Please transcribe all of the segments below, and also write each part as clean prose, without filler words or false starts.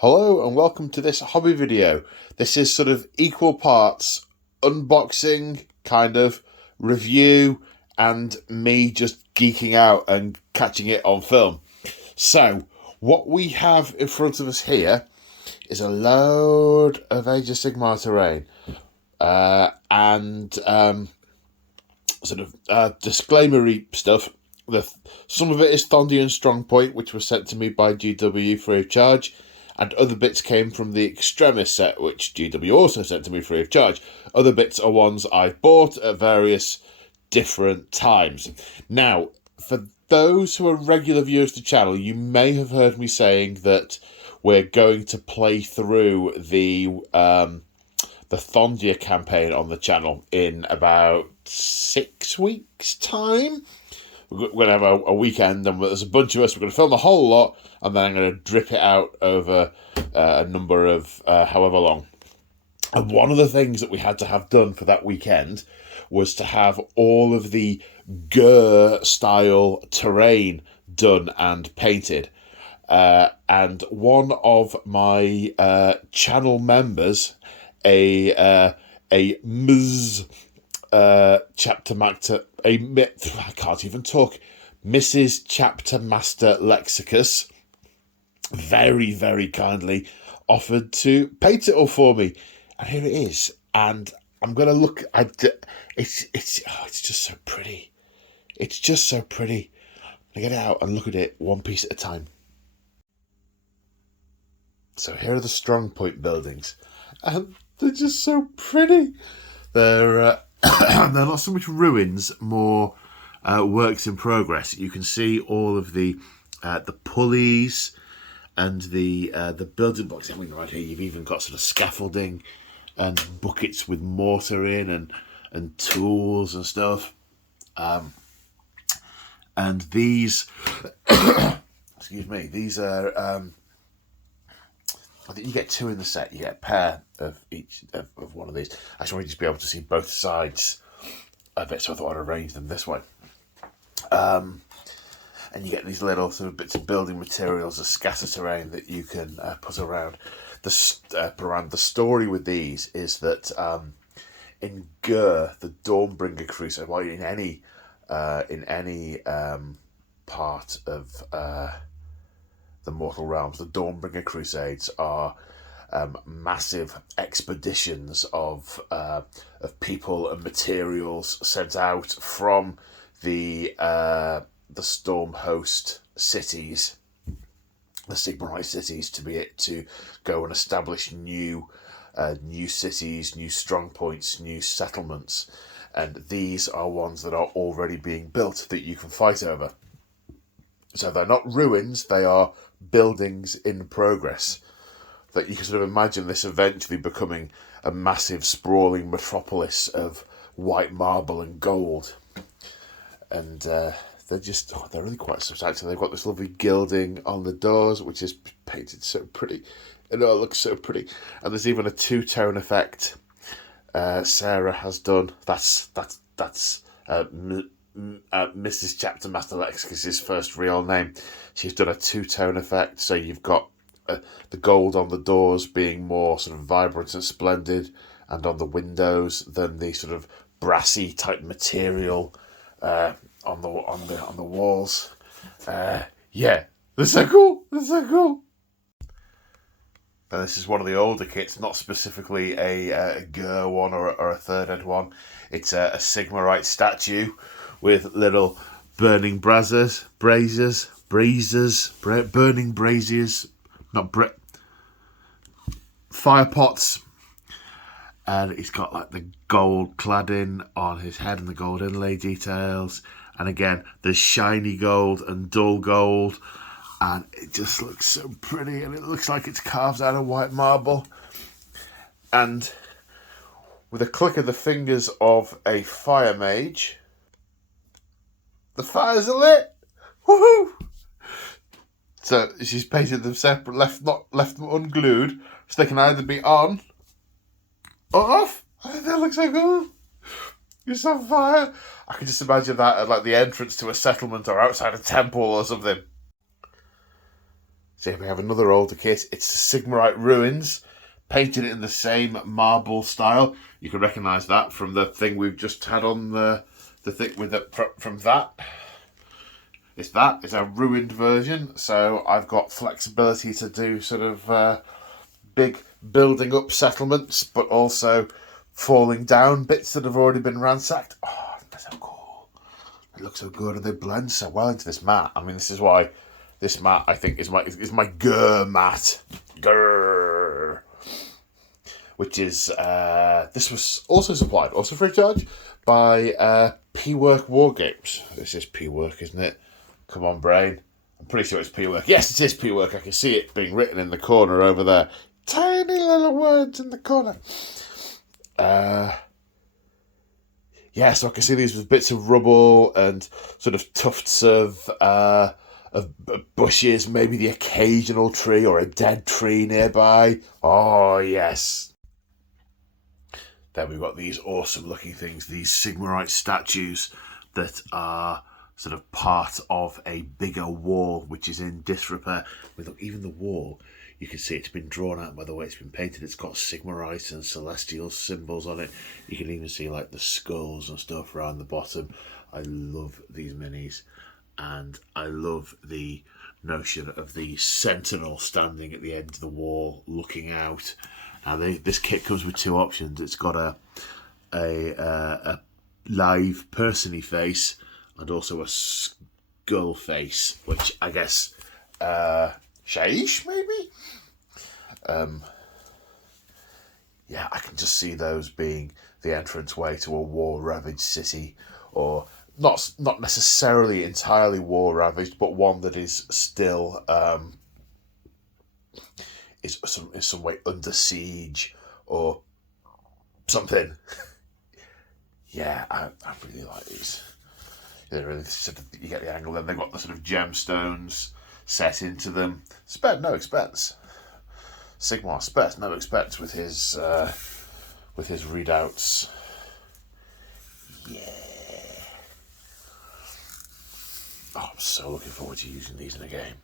Hello and welcome to this hobby video. This is sort of equal parts unboxing, kind of review, and me just geeking out and catching it on film. So, what we have in front of us here is a load of Age of Sigmar terrain and disclaimery stuff. Some of it is Thondian Strongpoint, which was sent to me by GW free of charge. And other bits came from the Extremis set, which GW also sent to me free of charge. Other bits are ones I've bought at various different times. Now, for those who are regular viewers to the channel, you may have heard me saying that we're going to play through the Thondian campaign on the channel in about 6 weeks' time. We're going to have a weekend, and there's a bunch of us. We're going to film the whole lot, and then I'm going to drip it out over a number of however long. And one of the things that we had to have done for that weekend was to have all of the Ghury-style terrain done and painted. And one of my channel members, a chapter master, I can't even talk, Mrs. Chapter Master Lexicus, very, very kindly offered to paint it all for me, and here it is. And I'm gonna look at it's just so pretty. It's just so pretty. I get it out and look at it one piece at a time. So here are the Strongpoint buildings, and they're just so pretty. They're not so much ruins, more works in progress. You can see all of the pulleys and the building blocks. I mean, right here you've even got sort of scaffolding and buckets with mortar in and tools and stuff. And these, excuse me, these are. I think you get two in the set. You get a pair of each of one of these. I just want you to be able to see both sides of it, so I thought I'd arrange them this way. And you get these little sort of bits of building materials, a scatter terrain that you can put around. The story with these is that in Ghury, the Dawnbringer Crusade, well, in any part of the Mortal Realms, the Dawnbringer Crusades are massive expeditions of people and materials sent out from the Storm Host cities, the Sigmarite cities, to go and establish new cities, new strong points, new settlements, and these are ones that are already being built that you can fight over. So they're not ruins; they are buildings in progress, that you can sort of imagine this eventually becoming a massive sprawling metropolis of white marble and gold. And they're really quite substantial. They've got this lovely gilding on the doors, which is painted so pretty. It all looks so pretty. And there's even a two-tone effect Sarah has done. That's Mrs. Chapter Master Lexicus's first real name. She's done a two-tone effect, so you've got the gold on the doors being more sort of vibrant and splendid, and on the windows than the sort of brassy type material on the walls. Yeah, they're so cool. They're so cool. Now, this is one of the older kits, not specifically a Ghury one or a third ed one. It's a Sigmarite statue with little burning burning braziers, fire pots, and he's got like the gold cladding on his head and the gold inlay details, and again there's shiny gold and dull gold, and it just looks so pretty, and it looks like it's carved out of white marble, and with a click of the fingers of a fire mage, the fires are lit. Woohoo! So she's painted them separate, left them unglued, so they can either be on or off. I think that looks so cool. It's on fire. I can just imagine that at like the entrance to a settlement or outside a temple or something. So here we have another older kit. It's the Sigmarite Ruins, painted in the same marble style. You can recognise that from the thing we've just had on the thing with from that. It's a ruined version, so I've got flexibility to do sort of big building up settlements, but also falling down bits that have already been ransacked. Oh, they're so cool. They look so good and they blend so well into this mat. I mean, this is why this mat, I think, is my Ghury mat. Ghury. Which is, this was also supplied, also free of charge, by P-Work Wargames. This is P-Work, isn't it? Come on, brain. I'm pretty sure it's P-Work. Yes, it is P-Work. I can see it being written in the corner over there. Tiny little words in the corner. Yeah, so I can see these with bits of rubble and sort of tufts of bushes, maybe the occasional tree or a dead tree nearby. Oh, yes. Then we've got these awesome looking things, these Sigmarite statues that are sort of part of a bigger wall which is in disrepair. Look, even the wall, you can see it's been drawn out by the way it's been painted. It's got Sigmarite and celestial symbols on it. You can even see like the skulls and stuff around the bottom. I love these minis, and I love the notion of the sentinel standing at the end of the wall looking out. Now this kit comes with two options. It's got a live person-y face and also a skull face, which I guess Shaish maybe. Yeah, I can just see those being the entranceway to a war-ravaged city, or not necessarily entirely war-ravaged, but one that is still is some way under siege or something. Yeah, I really like these. They really sort of, you get the angle. Then they've got the sort of gemstones set into them. Spared no expense. Sigmar spares no expense with his readouts. Yeah. Oh, I'm so looking forward to using these in a game.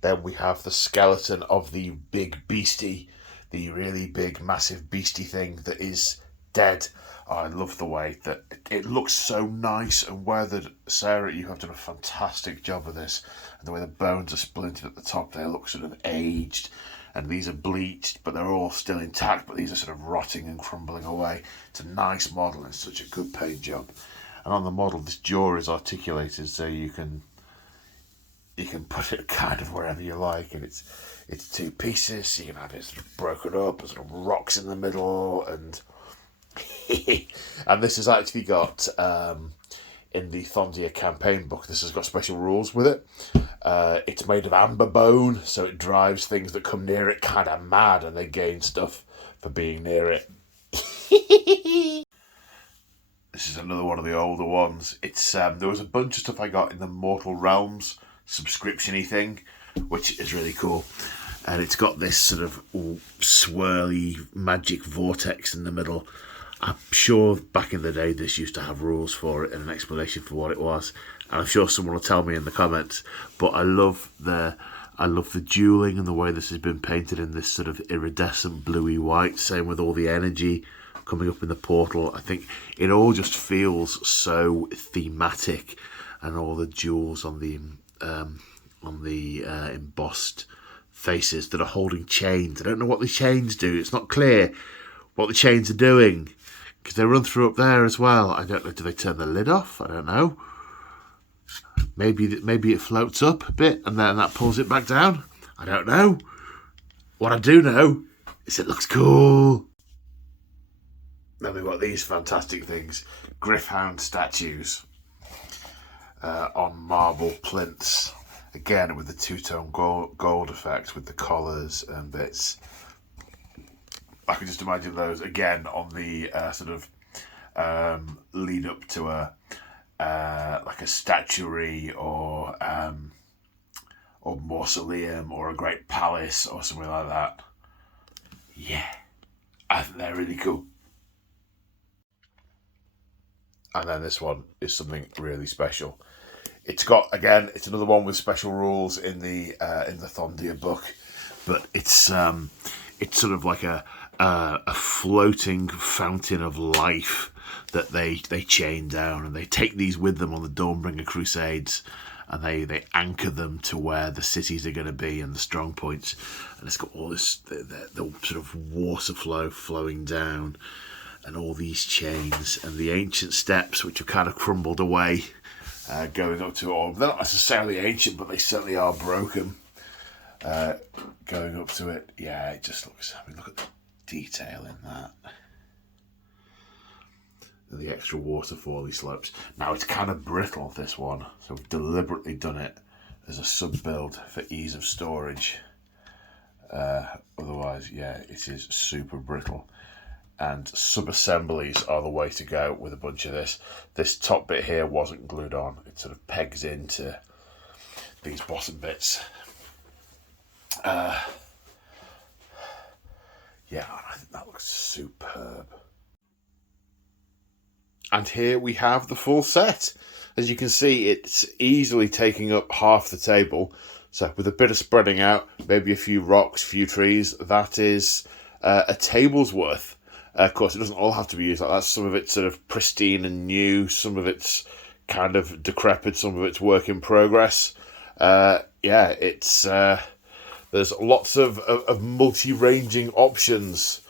Then we have the skeleton of the big Beastie, the really big, massive Beastie thing that is dead. Oh, I love the way that it looks so nice and weathered. Sarah, you have done a fantastic job of this. And the way the bones are splintered at the top, they look sort of aged. And these are bleached, but they're all still intact, but these are sort of rotting and crumbling away. It's a nice model and such a good paint job. And on the model, this jaw is articulated, so you can put it kind of wherever you like, and it's two pieces. You can have it sort of broken up, and sort of rocks in the middle, and and this has actually got in the Thondian campaign book. This has got special rules with it. It's made of amber bone, so it drives things that come near it kind of mad, and they gain stuff for being near it. This is another one of the older ones. It's there was a bunch of stuff I got in the Mortal Realms subscription-y thing, which is really cool, and it's got this sort of swirly magic vortex in the middle. I'm sure back in the day this used to have rules for it and an explanation for what it was, and I'm sure someone will tell me in the comments. But I love the dueling and the way this has been painted in this sort of iridescent bluey white. Same with all the energy coming up in the portal. I think it all just feels so thematic, and all the jewels on the embossed faces that are holding chains. I don't know what the chains do. It's not clear what the chains are doing, because they run through up there as well. I don't know. Do they turn the lid off? I don't know. Maybe it floats up a bit and then that pulls it back down. I don't know. What I do know is it looks cool. Then we've got these fantastic things. Gryphon statues on marble plinths. Again, with the two-tone gold effect with the collars and bits. I can just imagine those again on the sort of lead up to a like a statuary or mausoleum or a great palace or something like that. Yeah, I think they're really cool. And then this one is something really special. It's got, again, it's another one with special rules in the Thondian book, but it's sort of like a floating fountain of life that they chain down, and they take these with them on the Dawnbringer Crusades, and they anchor them to where the cities are going to be and the strong points. And it's got all this the sort of water flow flowing down, and all these chains and the ancient steps which have kind of crumbled away, going up to it. Or they're not necessarily ancient, but they certainly are broken. Going up to it, yeah, it just looks. I mean, look at the detail in that. The extra waterfally slopes. Now it's kind of brittle, this one, so we've deliberately done it as a sub build for ease of storage. Otherwise, yeah, it is super brittle, and sub assemblies are the way to go with a bunch of this. This top bit here wasn't glued on, it sort of pegs into these bottom bits. Yeah, I think that looks superb. And here we have the full set. As you can see, it's easily taking up half the table. So with a bit of spreading out, maybe a few rocks, a few trees, that is a table's worth. Of course, it doesn't all have to be used like that. Some of it's sort of pristine and new. Some of it's kind of decrepit. Some of it's work in progress. Yeah, it's there's lots of multi-ranging options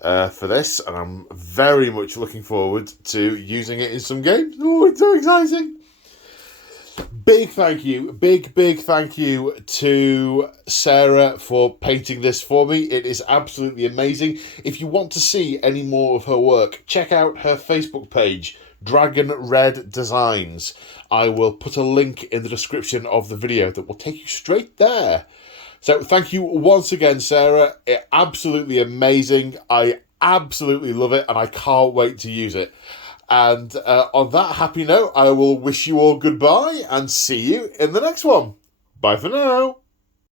for this, and I'm very much looking forward to using it in some games. Oh, it's so exciting. Big thank you, big thank you to Sarah for painting this for me. It is absolutely amazing. If you want to see any more of her work, check out her Facebook page, Dragon Red Designs. I will put a link in the description of the video that will take you straight there. So thank you once again, Sarah. Absolutely amazing. I absolutely love it, and I can't wait to use it. And on that happy note, I will wish you all goodbye and see you in the next one. Bye for now.